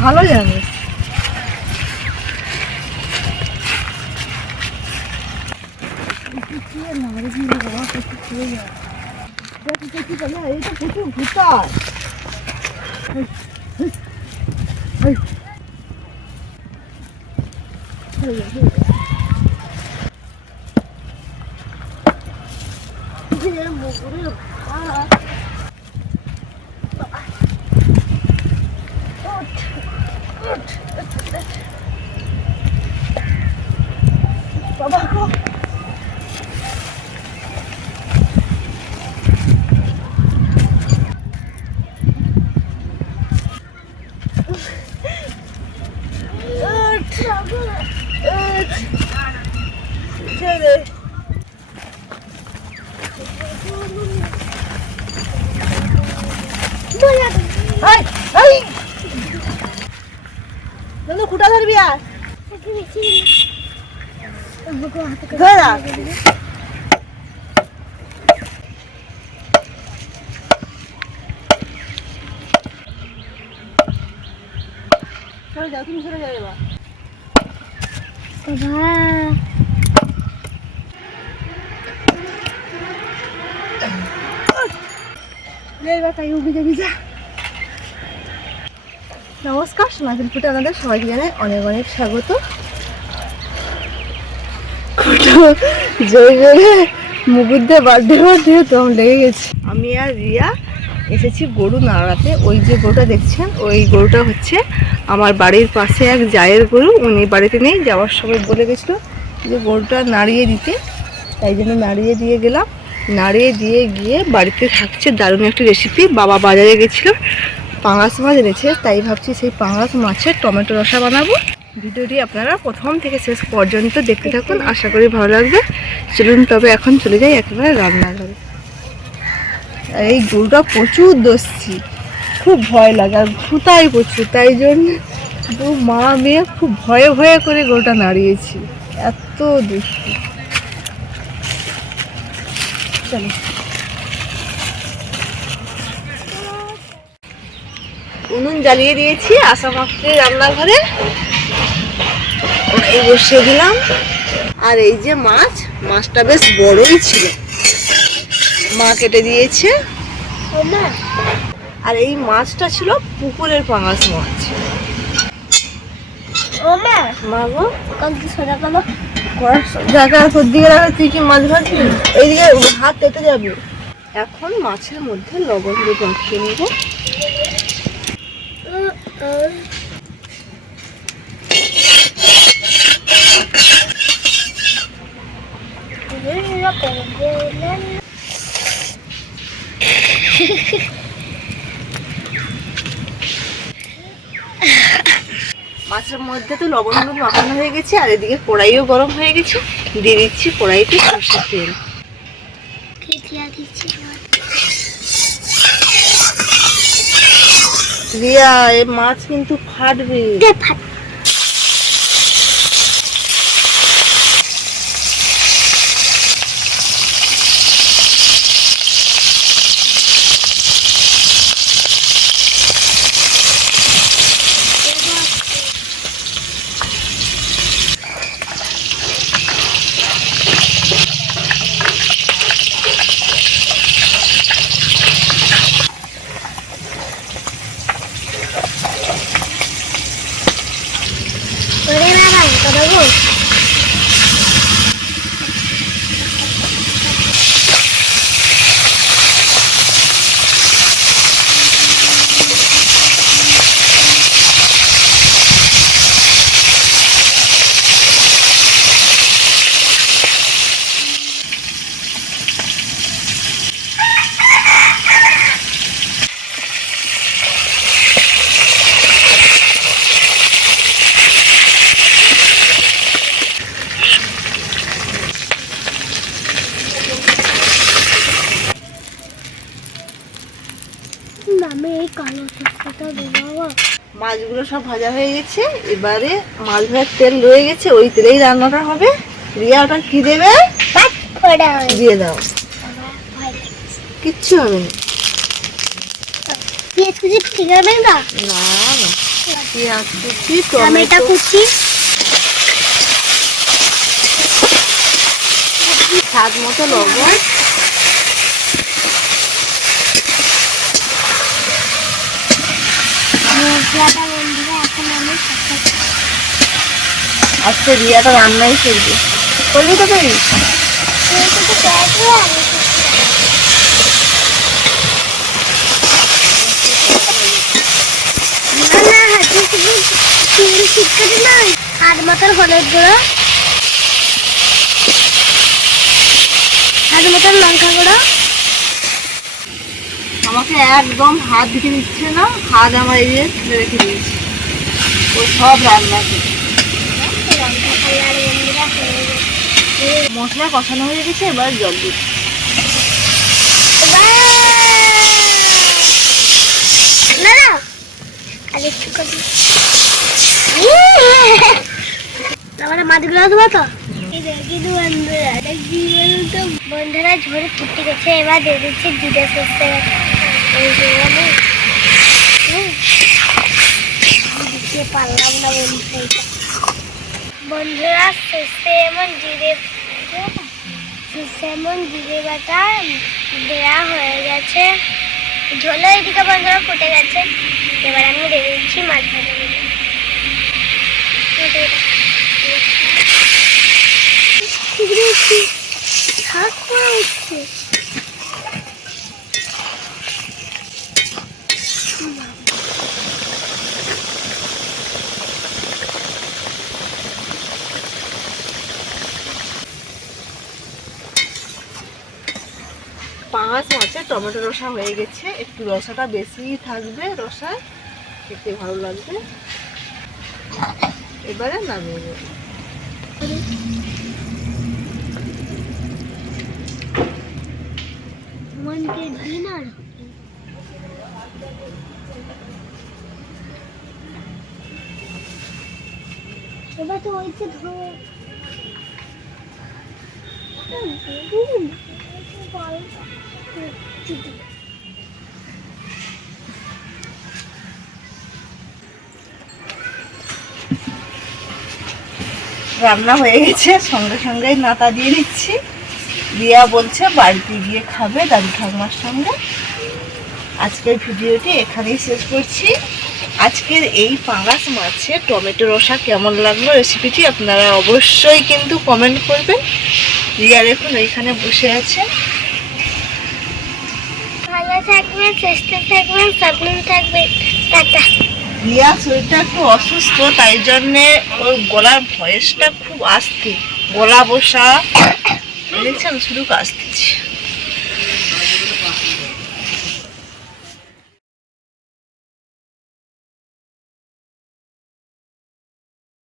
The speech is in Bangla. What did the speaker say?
ভালো যাবে এই তো প্রচুর ভুতার বাবা গো ছেড়ে এই এই নন্দু খুঁটা ধরবি আর ধরে রাখ সরে যাও তুমি সরে যাও এবার নমস্কার সোনাঝুল ফুটে আপনাদের সবাইকে জানাই অনেক অনেক স্বাগত। ফুটো জোরে জোরে বার্থডে দম লেগে গেছে। আমি আর রিয়া এসেছি গরু নাড়াতে। ওই যে গরুটা দেখছেন, ওই গরুটা হচ্ছে আমার বাড়ির পাশে এক জায়ের গরু। উনি বাড়িতে নেই, যাওয়ার সময় বলে গেছিল যে গরুটা নাড়িয়ে দিতে। তাই জন্য নাড়িয়ে দিয়ে গেলাম। নাড়িয়ে দিয়ে গিয়ে বাড়িতে থাকছে দারুণ একটা রেসিপি বাবা বাজারে গেছিল। পাঙাশ মাছ এনেছে, তাই ভাবছি সেই পাঙাশ মাছের টমেটো রসা বানাবো। ভিডিওটি আপনারা প্রথম থেকে শেষ পর্যন্ত দেখতে থাকুন, আশা করি ভালো লাগবে। চলুন, তবে এখন চলে যাই একেবারে রান্নাঘরে এই গরুটা প্রচুর দস্যি খুব ভয় লাগে, আর ভুতাই প্রচুর, তাই জন্য মা মেয়ে খুব ভয়ে ভয়ে করে গরুটা নাড়িয়েছি। এত দুষ্টু চলো। উনুন জ্বালিয়ে দিয়েছি আসা মাত্রে রান্নাঘরে। এই বসিয়ে দিলাম। আর এই যে মাছ, মাছটা বেশ বড়ই ছিল। মা কেটে দিয়েছে। আর এই মাছটা ছিল পুকুরের পাঙাশ মাছ। এখন মাছের মধ্যে লবণ দিয়ে মাখিয়ে নেব। মাছের মধ্যে তো লবণ হলুদ মাখানো হয়ে গেছে, আর এদিকে কড়াইও গরম হয়ে গেছে। দিয়ে দিচ্ছি কড়াইতে সর্ষের তেল। রিয়া এ মাছ কিন্তু ফাটবে। আমি এই কালো সরষেটা দেবো মাছগুলো সব ভাজা হয়ে গেছে। এবারে মাছ ভাজার তেল রয়ে গেছে ওই তেলেই রান্নাটা হবে। রিয়া ওটা কি দেবে? দিয়ে দাও। কিচ্ছু হবে না। পেঁয়াজ কুচি ঠিক হবে না না না। পেঁয়াজ কুচি টমেটো। টমেটো কুচি। স্বাদ মতো লবণ। মশলাটা বন্ধুরা এখন আমি আজকে রিয়াটা রান্নাই করবে। করবি তো পারি আর মতন হলুদ গুঁড়ো আর মতন লঙ্কা গুঁড়ো। আমাকে একদম হাত দিতে দিচ্ছে না হাত আমার এই যে ফেলে রেখে দিয়েছে। ও সব রান্না গেছে মশলা কষানো হয়ে গেছে এবার জল তো। বন্ধুরা। বন্ধুরা ঝরে ফুটে গেছে এবার দিয়ে মানে, হুম, দিতে পারলাম না বন্ধুরা সর্ষে এমন জিরে সর্ষে এমন জিরে বাটা দেওয়া হয়ে গেছে। ঝোলে এদিকে বন্ধুরা ফুটে গেছে। এবার আমি দিয়ে দিচ্ছি মাছ ভাজাগুলো শাক পাঁচ মাছের টমেটো রসা হয়ে গেছে একটু রসাটা বেশি থাকবে রসা খেতে ভালো লাগবে এবারে নামিয়ে নেব ডিনার এবার তো ওইতে ধরো রান্না হয়ে গেছে, সঙ্গে সঙ্গেই নাতা দিয়ে দিচ্ছি। রিয়া বলছে, বাড়িতে গিয়ে খাবে দাদু ঠাকুমার সঙ্গে। আজকের ভিডিওটি এখানেই শেষ করছি। আজকের এই পাঙাশ মাছে টমেটো রসা কেমন লাগল রেসিপিটি আপনারা অবশ্যই কিন্তু কমেন্ট করবেন। রিয়া দেখুন, এইখানে বসে আছে। থাকবেন সুস্থ থাকবেন সাবধান থাকবেন টাটা। রিয়া, শরীরটা একটু অসুস্থ, তাই জন্যে ওর গলার ভয়েসটা খুব আস্তে গলা বসা দেখছেন শুধু কাশতেছে।